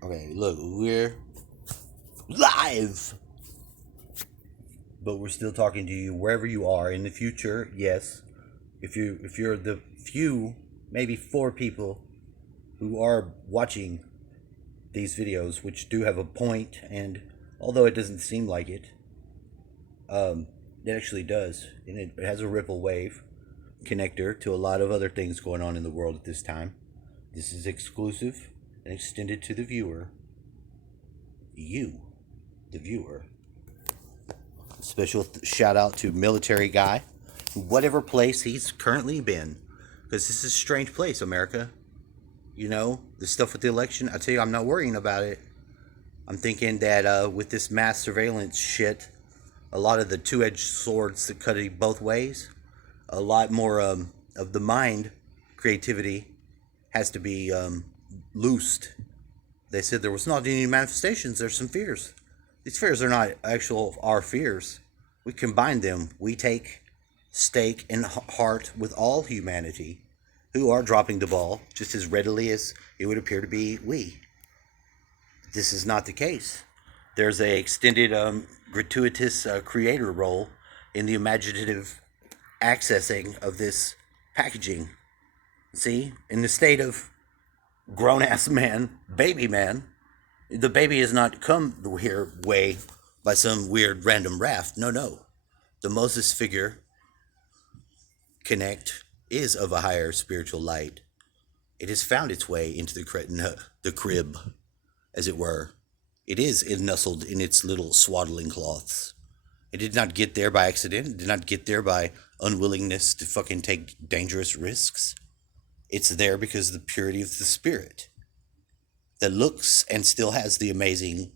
Okay, look, we're live, but we're still talking to you wherever you are in the future. Yes, if you're the few, maybe four people who are watching these videos, which do have a point, and although it doesn't seem like it, it actually does, and it has a ripple wave connector to a lot of other things going on in the world at this time. This is exclusive and extended to the viewer. You, the viewer. Special shout out to military guy, whatever place he's currently been, because this is a strange place, America. You know, the stuff with the election, I tell you, I'm not worrying about it. I'm thinking that with this mass surveillance shit, a lot of the two-edged swords that cut it both ways, a lot more of the mind creativity has to be loosed. They said there was not any manifestations, there's some fears. These fears are not actual our fears. We combine them. We take stake and heart with all humanity who are dropping the ball just as readily as it would appear to be we. This is not the case. There's a extended gratuitous creator role in the imaginative accessing of this packaging. See, in the state of grown ass man, baby man, the baby has not come here way by some weird random raft. No, no. The Moses figure connect is of a higher spiritual light. It has found its way into the crib, as it were. It is nestled in its little swaddling cloths. It did not get there by accident. It did not get there by unwillingness to fucking take dangerous risks. It's there because of the purity of the spirit that looks and still has the amazing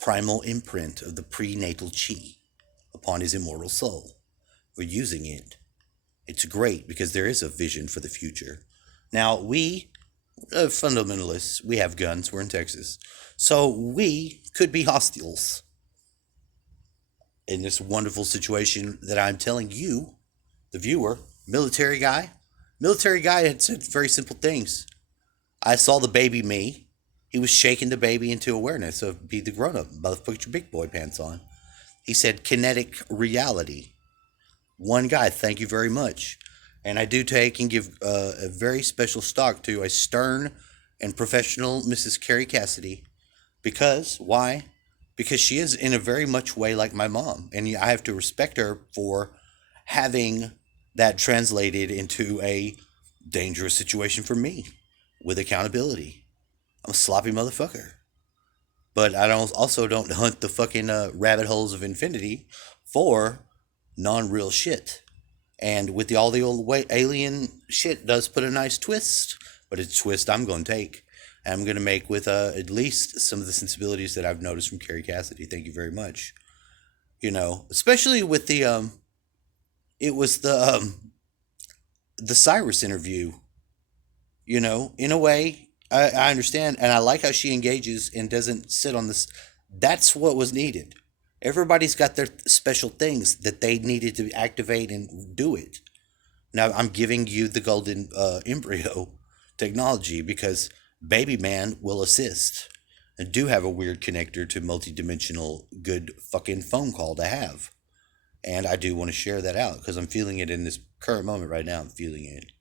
primal imprint of the prenatal chi upon his immortal soul. We're using it. It's great because there is a vision for the future. Now, we, fundamentalists, we have guns. We're in Texas. So we could be hostiles in this wonderful situation that I'm telling you, the viewer, military guy. Military guy had said very simple things. I saw the baby me. He was shaking the baby into awareness of be the grown-up. Both put your big boy pants on. He said kinetic reality. One guy, thank you very much. And I do take and give a very special stock to a stern and professional Mrs. Carrie Cassidy. Because, why? Because she is in a very much way like my mom. And I have to respect her for having that translated into a dangerous situation for me with accountability. I'm a sloppy motherfucker. But I also don't hunt the fucking rabbit holes of infinity for non-real shit. And with all the old alien shit does put a nice twist, but it's a twist I'm going to take. And I'm going to make with at least some of the sensibilities that I've noticed from Carrie Cassidy. Thank you very much. You know, especially with the it was the Cyrus interview. You know, in a way, I understand, and I like how she engages and doesn't sit on this. That's what was needed. Everybody's got their special things that they needed to activate and do it. Now, I'm giving you the golden embryo technology because Baby Man will assist and do have a weird connector to multidimensional good fucking phone call to have. And I do want to share that out because I'm feeling it in this current moment right now. I'm feeling it.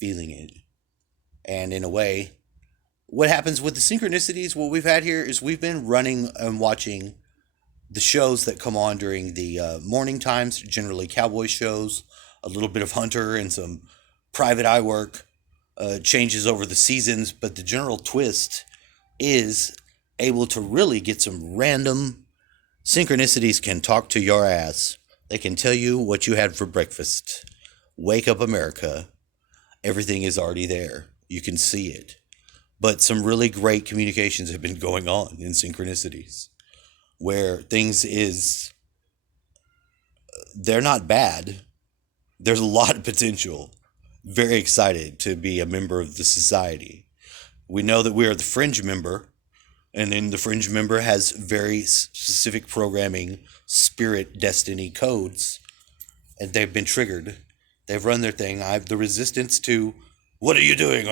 Feeling it. And in a way, what happens with the synchronicities, what we've had here is we've been running and watching the shows that come on during the morning times, generally cowboy shows, a little bit of hunter and some private eye work, changes over the seasons, but the general twist is able to really get some random synchronicities can talk to your ass. They can tell you what you had for breakfast. Wake up, America. Everything is already there. You can see it. But some really great communications have been going on in synchronicities where things is, they're not bad. There's a lot of potential. Very excited to be a member of the society. We know that we are the fringe member, and then the fringe member has very specific programming, spirit, destiny codes, and they've been triggered. They've run their thing. I have the resistance to, what are you doing?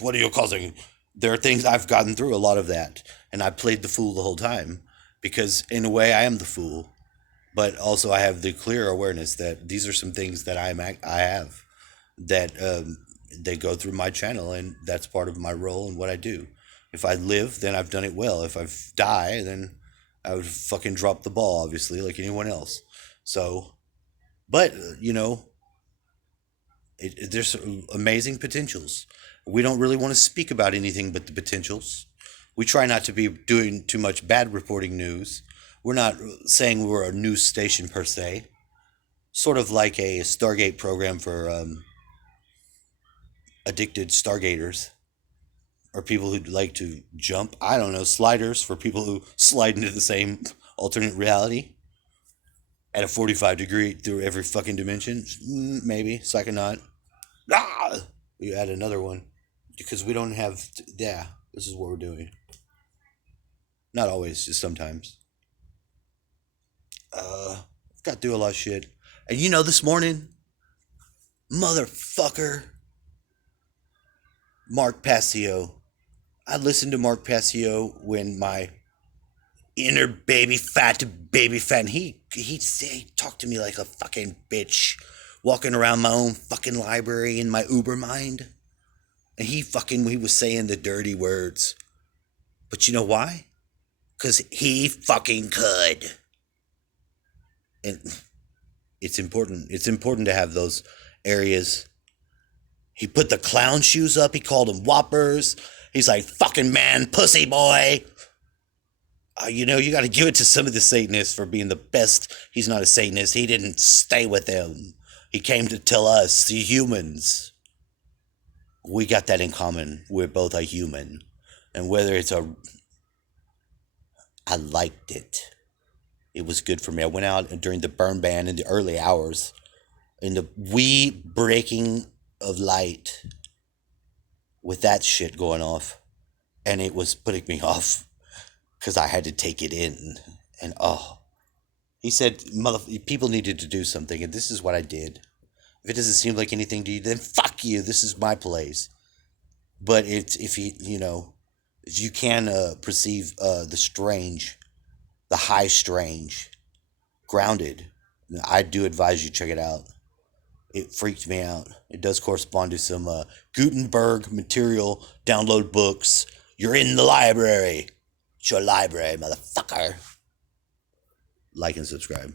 What are you causing? there are things I've gotten through a lot of that, and I played the fool the whole time because, in a way, I am the fool. But also, I have the clear awareness that these are some things that I have that they go through my channel, and that's part of my role and what I do. If I live, then I've done it well. If I die, then I would fucking drop the ball, obviously, like anyone else. So, but there's amazing potentials. We don't really want to speak about anything but the potentials. We try not to be doing too much bad reporting news. We're not saying we're a news station per se. Sort of like a Stargate program for addicted Stargaters or people who like to jump. I don't know, sliders for people who slide into the same alternate reality at a 45-degree through every fucking dimension. Maybe Psychonaut. Ah, we add another one because we don't have. Yeah, this is what we're doing. Not always, just sometimes. I've got to do a lot of shit. And this morning, motherfucker, Mark Passio. I listened to Mark Passio when my inner baby fat, and he talked to me like a fucking bitch, walking around my own fucking library in my Uber mind, and he was saying the dirty words, but you know why? Because he fucking could, and it's important. It's important to have those areas. He put the clown shoes up. He called them whoppers. He's like, fucking man, pussy boy. You got to give it to some of the Satanists for being the best. He's not a Satanist. He didn't stay with them. He came to tell us, the humans. We got that in common. We're both a human. And whether it's I liked it. It was good for me. I went out during the burn ban in the early hours, in the wee breaking of light, with that shit going off, and it was putting me off because I had to take it in, and he said, people needed to do something, and this is what I did. If it doesn't seem like anything to you, then fuck you. This is my place. But if you can perceive the strange, the high strange, grounded, I do advise you check it out. It freaked me out. It does correspond to some Gutenberg material, download books. You're in the library. It's your library, motherfucker. Like and subscribe.